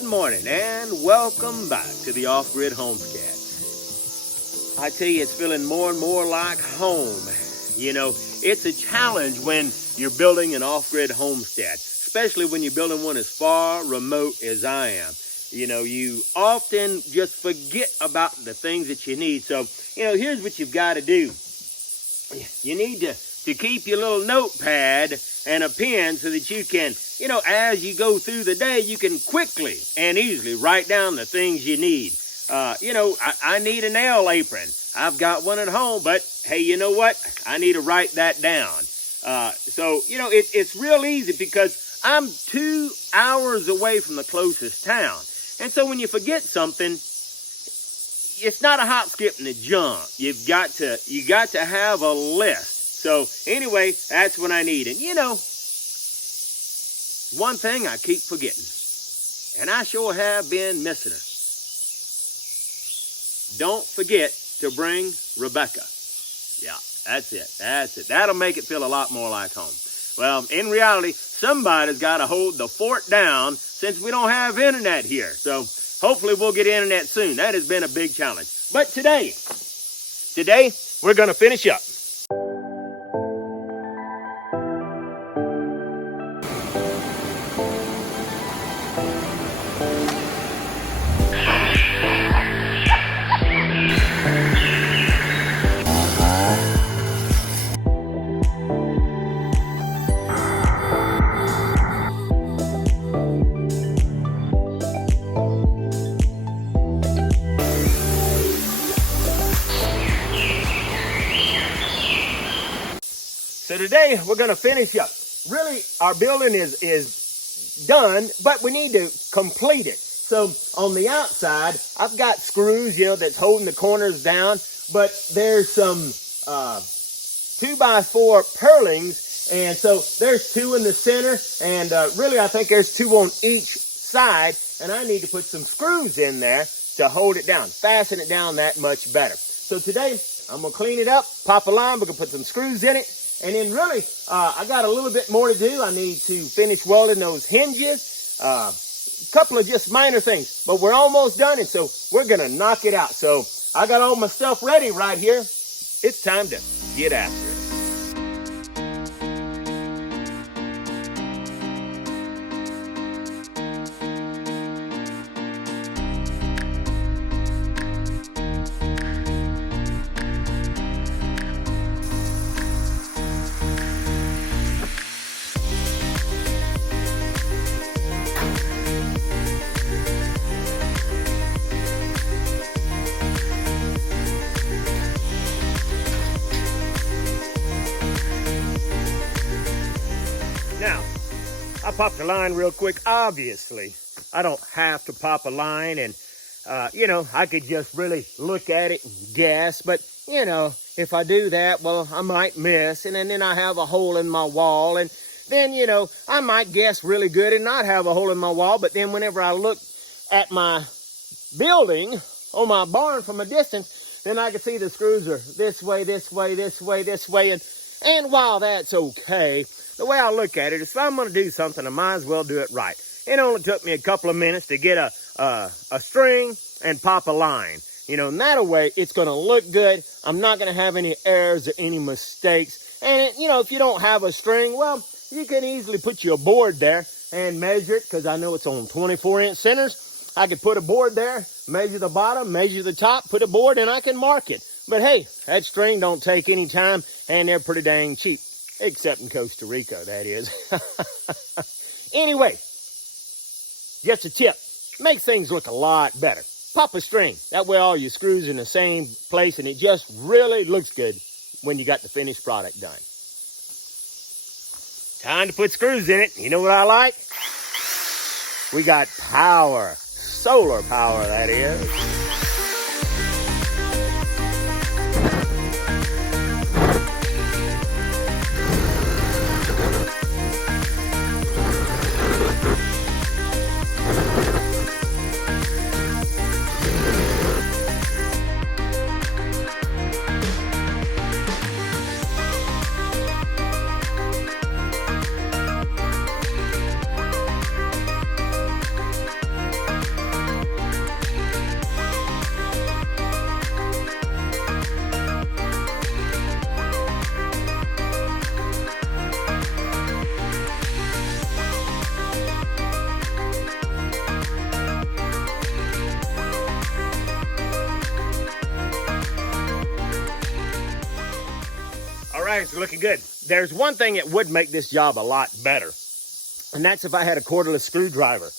Good morning and welcome back to the Off-Grid Homestead. I tell you, it's feeling more and more like home. You know, it's a challenge when you're building an off-grid homestead, especially when you're building one as far remote as I am. You know, you often just forget about the things that you need. So, you know, here's what you've got to do. You need to keep your little notepad and a pen so that you can, you know, as you go through the day, you can quickly and easily write down the things you need. You know, I need a nail apron. I've got one at home, but hey, you know what? I need to write that down. So, you know, it's real easy because I'm 2 hours away from the closest town. And so when you forget something, it's not a hop, skip, and a jump. You got to have a list. So anyway, that's what I need. And you know, one thing I keep forgetting, and I sure have been missing her. Don't forget to bring Rebecca. Yeah, that's it. That's it. That'll make it feel a lot more like home. Well, in reality, somebody's got to hold the fort down since we don't have internet here. So hopefully we'll get internet soon. That has been a big challenge. But today we're going to finish up. So today we're going to finish up. Really, our building is done, but we need to complete it. So on the outside, I've got screws, you know, that's holding the corners down, but there's some 2x4 purlings, and so there's 2 in the center, and really I think there's 2 on each side, and I need to put some screws in there to hold it down, fasten it down that much better. So today I'm going to clean it up, pop a line, we're going to put some screws in it. And then really, I got a little bit more to do. I need to finish welding those hinges. A couple of just minor things. But we're almost done, and so we're going to knock it out. So I got all my stuff ready right here. It's time to get after it. Now, I popped the line real quick. Obviously, I don't have to pop a line, and, you know, I could just really look at it and guess. But, you know, if I do that, well, I might miss, and then I have a hole in my wall. And then, you know, I might guess really good and not have a hole in my wall. But then whenever I look at my building or my barn from a distance, then I can see the screws are this way, this way, this way, this way. And while that's okay, the way I look at it is if I'm going to do something, I might as well do it right. It only took me a couple of minutes to get a string and pop a line. You know, and that way it's going to look good. I'm not going to have any errors or any mistakes. And, you know, if you don't have a string, well, you can easily put your board there and measure it because I know it's on 24-inch centers. I could put a board there, measure the bottom, measure the top, put a board, and I can mark it. But hey, that string don't take any time, and they're pretty dang cheap. Except in Costa Rica, that is. Anyway, just a tip. Make things look a lot better. Pop a string. That way all your screws in the same place, and it just really looks good when you got the finished product done. Time to put screws in it. You know what I like? We got power. Solar power, that is. right, it's looking good. There's one thing that would make this job a lot better, and that's if I had a cordless screwdriver.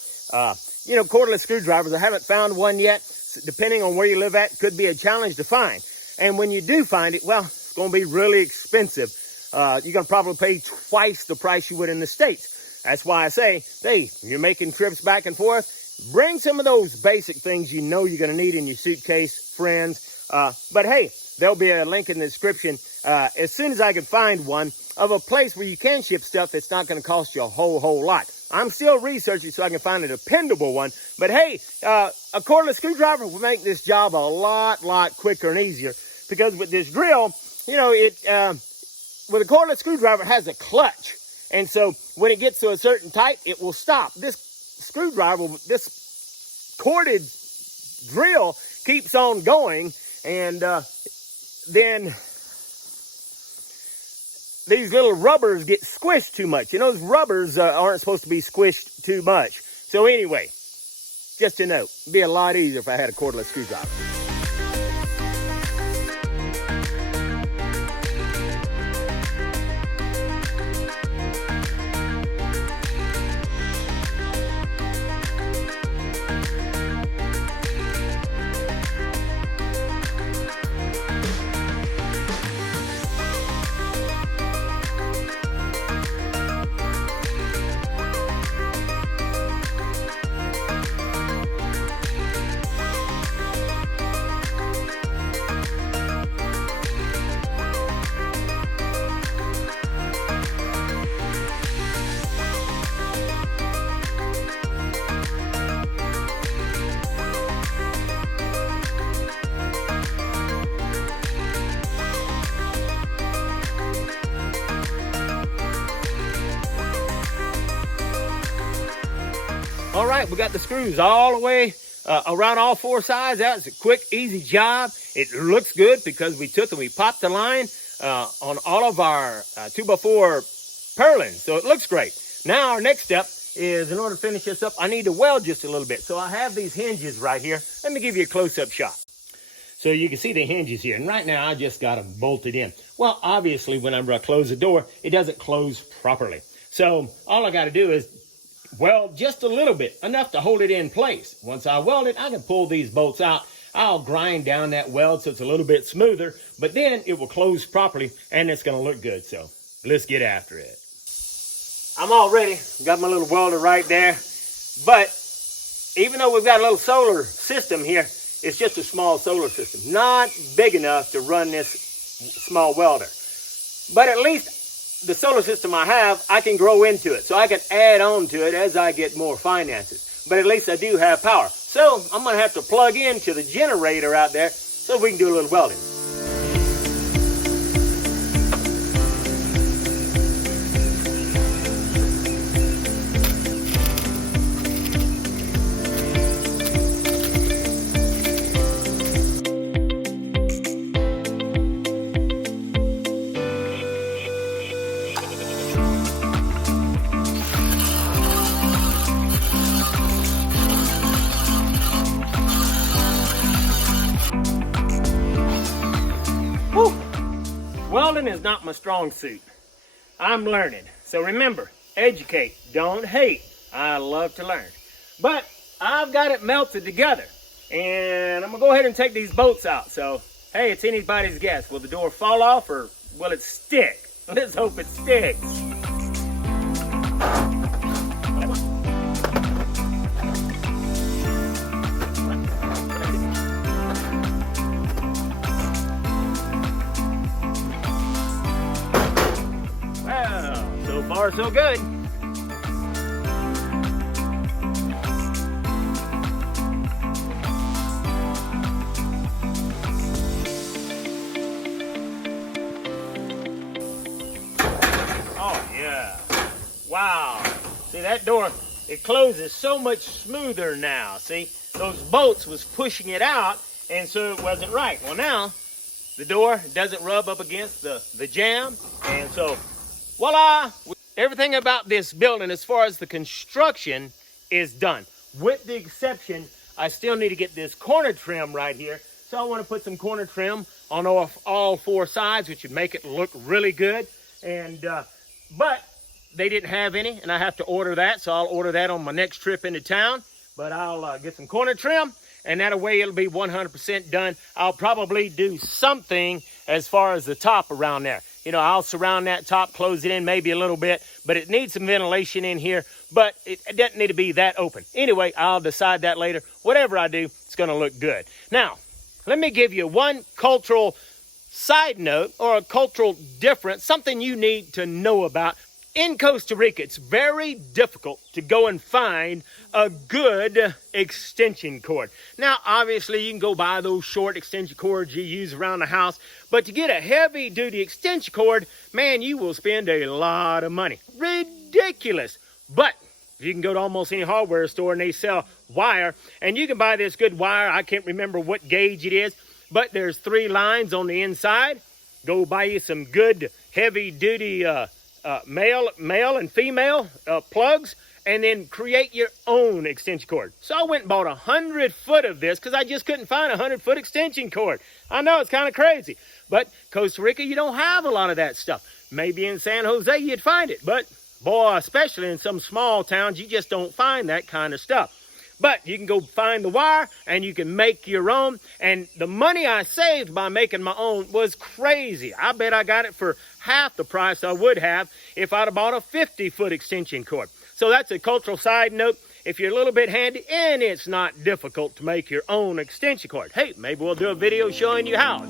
You know, cordless screwdrivers, I haven't found one yet. Depending on where you live at, could be a challenge to find. And when you do find it, well, it's going to be really expensive. You're going to probably pay twice the price you would in the States. That's why I say, hey, you're making trips back and forth, bring some of those basic things you know you're going to need in your suitcase, friends. But hey, there'll be a link in the description as soon as I can find one of a place where you can ship stuff that's not going to cost you a whole lot. I'm still researching so I can find a dependable one. But hey, a cordless screwdriver will make this job a lot quicker and easier. Because with this drill, you know, with a cordless screwdriver, it has a clutch. And so when it gets to a certain type, it will stop. This screwdriver, this corded drill keeps on going. And then these little rubbers get squished too much. You know, those rubbers aren't supposed to be squished too much. So anyway, just a note, it'd be a lot easier if I had a cordless screwdriver. All right, we got the screws all the way around all four sides. That was a quick, easy job. It looks good because we took and we popped the line on all of our 2x4 purlins. So it looks great. Now our next step is, in order to finish this up, I need to weld just a little bit. So I have these hinges right here. Let me give you a close-up shot. So you can see the hinges here. And right now I just got them bolted in. Well, obviously, whenever I close the door, it doesn't close properly. So all I got to do is weld just a little bit, enough to hold it in place. Once I weld it, I can pull these bolts out. I'll grind down that weld so it's a little bit smoother, but then it will close properly and it's going to look good. So let's get after it. I'm all ready. Got my little welder right there. But even though we've got a little solar system here, it's just a small solar system, not big enough to run this small welder. But at least the solar system I have, I can grow into it. So I can add on to it as I get more finances. But at least I do have power. So I'm going to have to plug into the generator out there so we can do a little welding. Welding is not my strong suit. I'm learning. So remember, educate, don't hate. I love to learn. But I've got it melted together. And I'm going to go ahead and take these bolts out. So, hey, it's anybody's guess. Will the door fall off or will it stick? Let's hope it sticks. So far, so good. Oh, yeah. Wow. See, that door, it closes so much smoother now. See, those bolts was pushing it out, and so it wasn't right. Well, now, the door doesn't rub up against the jamb, and so voila! Everything about this building as far as the construction is done. With the exception, I still need to get this corner trim right here So I want to put some corner trim on all four sides, which would make it look really good. And but they didn't have any, and I have to order that, so I'll order that on my next trip into town. But I'll get some corner trim, and that way it'll be 100% done. I'll probably do something as far as the top around there. You know, I'll surround that top, close it in maybe a little bit, but it needs some ventilation in here, but it doesn't need to be that open. Anyway, I'll decide that later. Whatever I do, it's going to look good. Now, let me give you one cultural side note or a cultural difference, something you need to know about. In Costa Rica, it's very difficult to go and find a good extension cord. Now, obviously, you can go buy those short extension cords you use around the house, but to get a heavy-duty extension cord, man, you will spend a lot of money. Ridiculous. But you can go to almost any hardware store and they sell wire, and you can buy this good wire. I can't remember what gauge it is, but there's 3 lines on the inside. Go buy you some good heavy-duty male and female plugs, and then create your own extension cord. So I went and bought 100 foot of this because I just couldn't find a 100-foot extension cord. I know it's kind of crazy, but Costa Rica, you don't have a lot of that stuff. Maybe in San Jose you'd find it, but boy, especially in some small towns, you just don't find that kind of stuff. But you can go find the wire and you can make your own. And the money I saved by making my own was crazy. I bet I got it for half the price I would have if I'd have bought a 50-foot extension cord. So that's a cultural side note. If you're a little bit handy, and it's not difficult to make your own extension cord. Hey, maybe we'll do a video showing you how.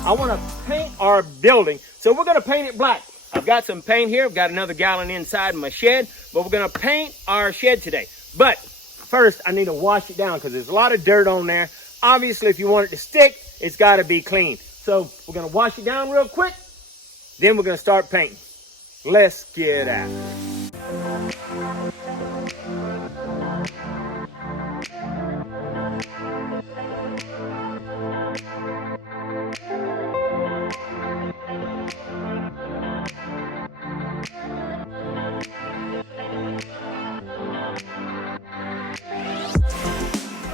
I want to paint our building, so we're going to paint it black. I've got some paint here. I've got another gallon inside my shed, but we're going to paint our shed today. But first, I need to wash it down because there's a lot of dirt on there. Obviously, if you want it to stick, it's got to be clean. So we're going to wash it down real quick, then we're going to start painting. Let's get at it.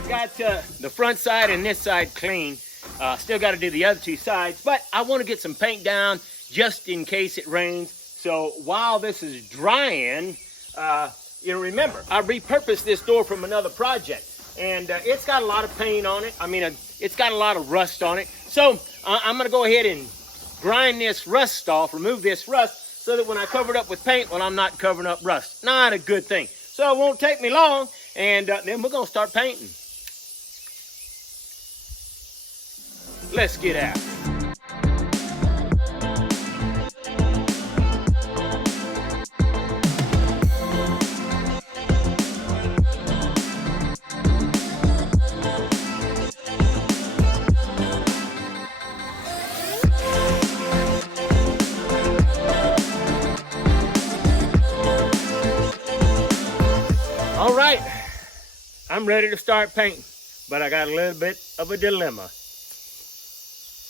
Got the front side and this side clean. Still got to do the other 2 sides, but I want to get some paint down just in case it rains. So while this is drying, you remember, I repurposed this door from another project, and it's got a lot of paint on it. I mean, it's got a lot of rust on it. So I'm going to go ahead and grind this rust off, remove this rust, so that when I cover it up with paint, well, I'm not covering up rust. Not a good thing. So it won't take me long, and then we're going to start painting. Let's get out. All right, I'm ready to start painting, but I got a little bit of a dilemma.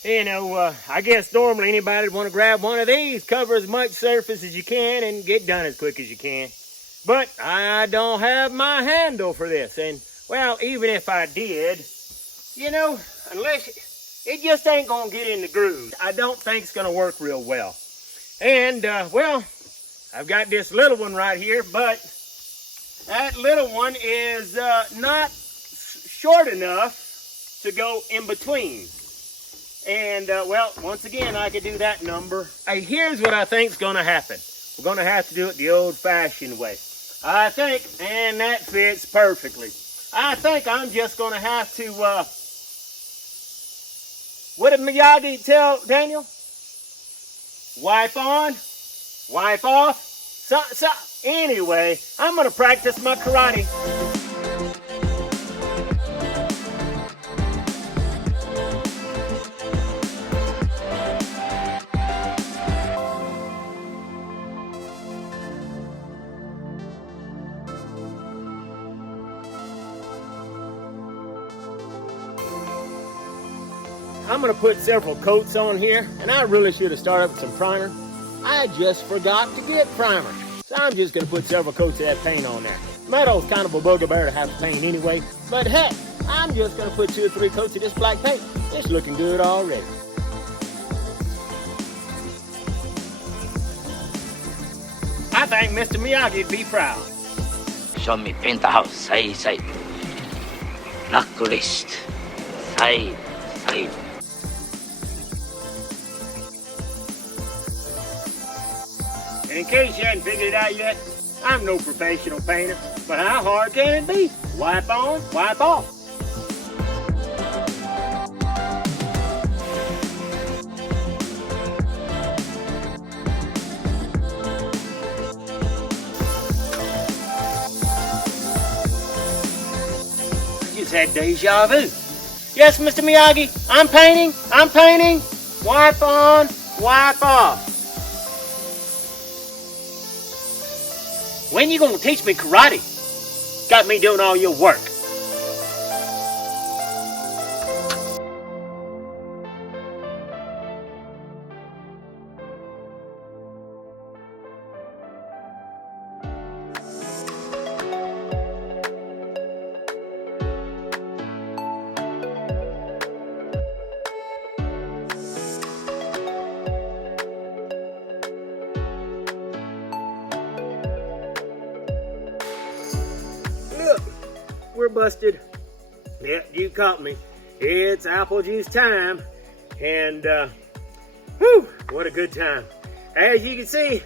You know, I guess normally anybody would want to grab one of these, cover as much surface as you can, and get done as quick as you can. But I don't have my handle for this. And, well, even if I did, you know, unless it just ain't going to get in the groove. I don't think it's going to work real well. And, well, I've got this little one right here, but that little one is not short enough to go in between. And, well, once again, I could do that number. Hey, here's what I think's going to happen. We're going to have to do it the old-fashioned way. I think, and that fits perfectly. I think I'm just going to have to, what did Miyagi tell Daniel? Wipe on, wipe off, So, anyway, I'm gonna practice my karate. I'm gonna put several coats on here, and I really should have started with some primer. I just forgot to get primer. So I'm just gonna put several coats of that paint on there. Metal's kind of a bugbear to have to paint anyway, but heck, I'm just gonna put 2 or 3 coats of this black paint. It's looking good already. I think Mr. Miyagi'd be proud. Show me penthouse, side. Blacklist, side. In case you hadn't figured it out yet, I'm no professional painter, but how hard can it be? Wipe on, wipe off. I just had deja vu. Yes, Mr. Miyagi, I'm painting. Wipe on, wipe off. When you gonna teach me karate? Got me doing all your work. Look, we're busted. Yeah, you caught me. It's apple juice time. And, whew, what a good time. As you can see,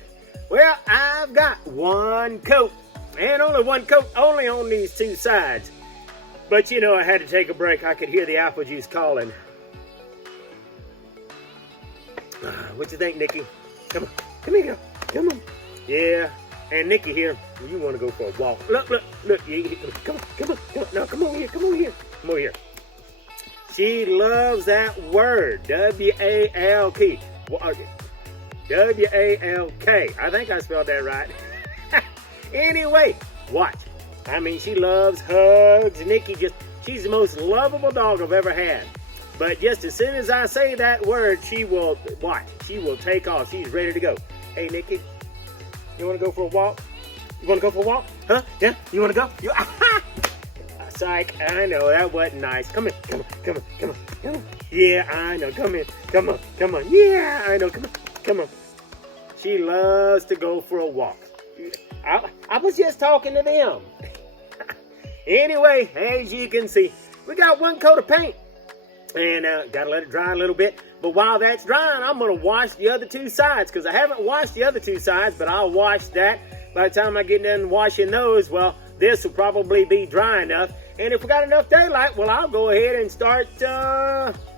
well, I've got 1 coat. And only 1 coat, only on these 2 sides. But, you know, I had to take a break. I could hear the apple juice calling. What you think, Nikki? Come on. Come here, girl. Come on. Yeah. And Nikki here, you want to go for a walk. Look. Come on. No, come over here. Come over here. She loves that word, W-A-L-K. W-A-L-K. I think I spelled that right. Anyway, watch. I mean, she loves hugs. Nikki she's the most lovable dog I've ever had. But just as soon as I say that word, she will take off. She's ready to go. Hey, Nikki. You want to go for a walk? Huh? Yeah? You want to go? Psych. I know, that wasn't nice. Come on. Yeah, I know. Come on. Yeah, I know. Come on. She loves to go for a walk. I was just talking to them. Anyway, as you can see, we got 1 coat of paint. And gotta let it dry a little bit. But while that's drying, I'm gonna wash the other 2 sides, because I haven't washed the other 2 sides, but I'll wash that. By the time I get done washing those, well, this will probably be dry enough. And if we got enough daylight, well, I'll go ahead and start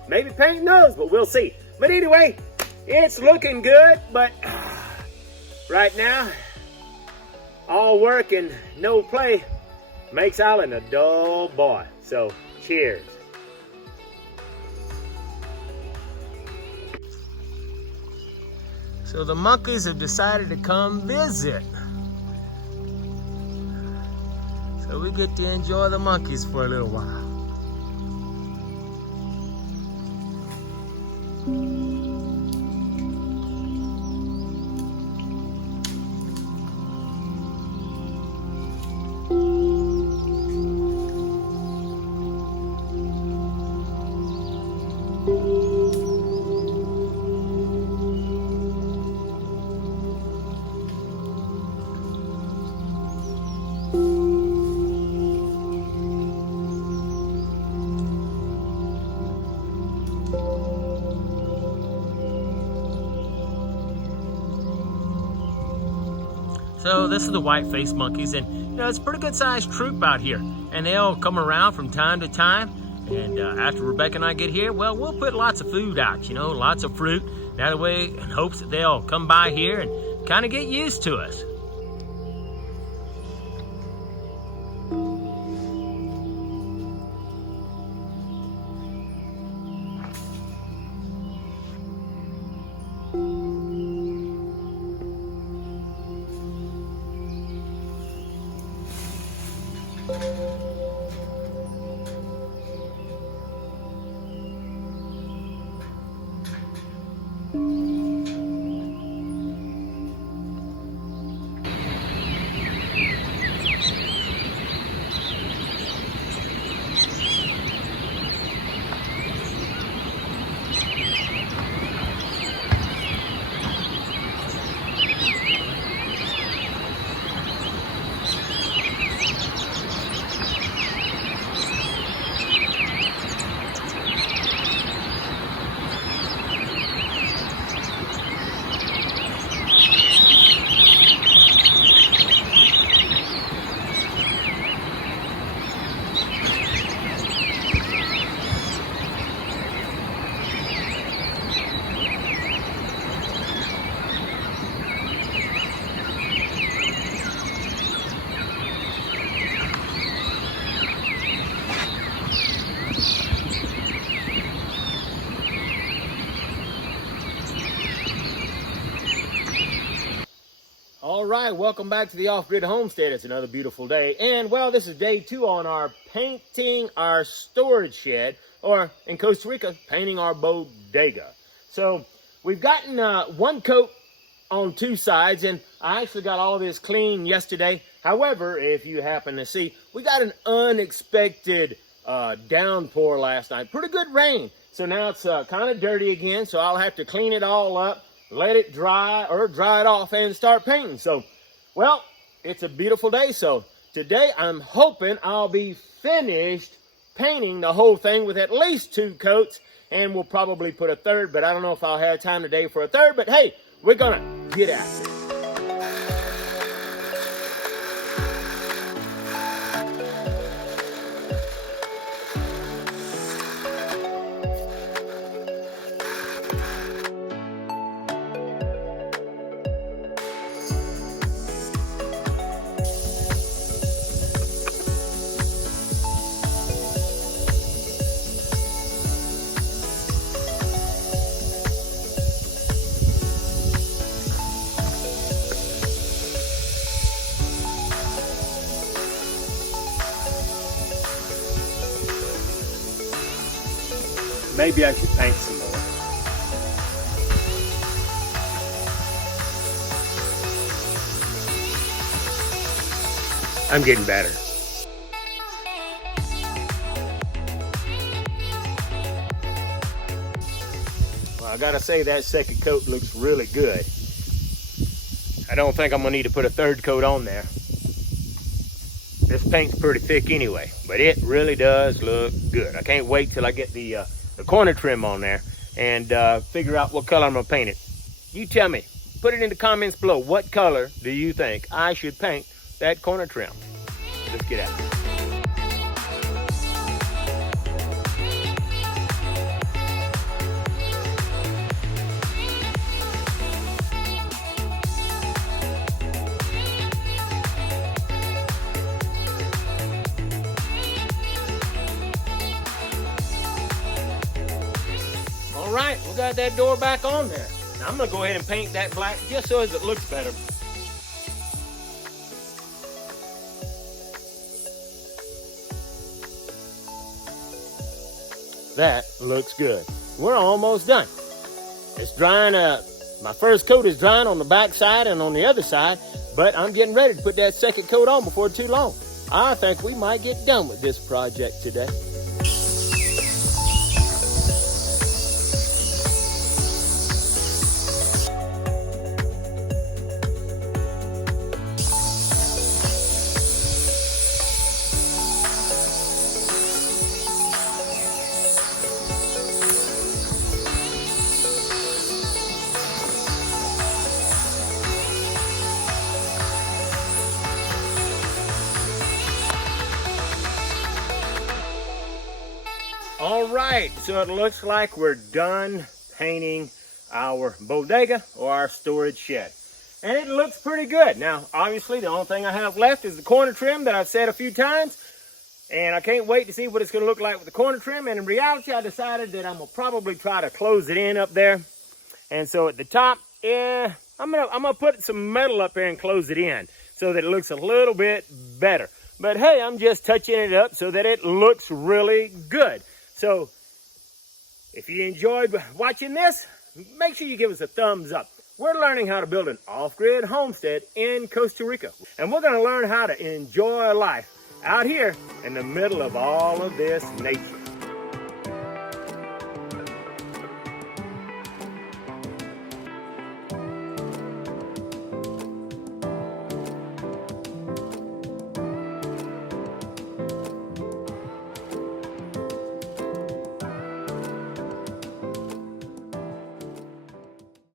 maybe painting those, but we'll see. But anyway, it's looking good, but right now, all work and no play makes Alan a dull boy. So, cheers. So the monkeys have decided to come visit. So we get to enjoy the monkeys for a little while. So this is the white-faced monkeys, and you know, it's a pretty good-sized troop out here, and they'll come around from time to time. And after Rebecca and I get here, well, we'll put lots of food out, you know, lots of fruit. That way, in hopes that they'll come by here and kind of get used to us. All right, welcome back to the Off-Grid Homestead. It's another beautiful day. And, well, this is day 2 on our painting our storage shed, or in Costa Rica, painting our bodega. So, we've gotten one coat on 2 sides, and I actually got all this clean yesterday. However, if you happen to see, we got an unexpected downpour last night. Pretty good rain. So now it's kind of dirty again, so I'll have to clean it all up, let it dry, or dry it off, and start painting. So, well, it's a beautiful day. So today I'm hoping I'll be finished painting the whole thing with at least 2 coats, and we'll probably put a third, but I don't know if I'll have time today for a third. But hey, we're gonna get after it. Maybe I should paint some more. I'm getting better. Well, I gotta say that second coat looks really good. I don't think I'm gonna need to put a third coat on there. This paint's pretty thick anyway, but it really does look good. I can't wait till I get the corner trim on there and figure out what color I'm gonna paint it. You tell me, put it in the comments below. What color do you think I should paint that corner trim? Let's get at it. All right, we got that door back on there. Now I'm gonna go ahead and paint that black just so as it looks better. That looks good. We're almost done. It's drying up. My first coat is drying on the back side and on the other side, but I'm getting ready to put that second coat on before too long. I think we might get done with this project today. All right, so it looks like we're done painting our bodega or our storage shed. And it looks pretty good. Now, obviously, the only thing I have left is the corner trim that I've said a few times. And I can't wait to see what it's going to look like with the corner trim. And in reality, I decided that I'm going to probably try to close it in up there. And so at the top, yeah, I'm gonna put some metal up there and close it in so that it looks a little bit better. But hey, I'm just touching it up so that it looks really good. So if you enjoyed watching this, make sure you give us a thumbs up. We're learning how to build an off-grid homestead in Costa Rica. And we're going to learn how to enjoy life out here in the middle of all of this nature.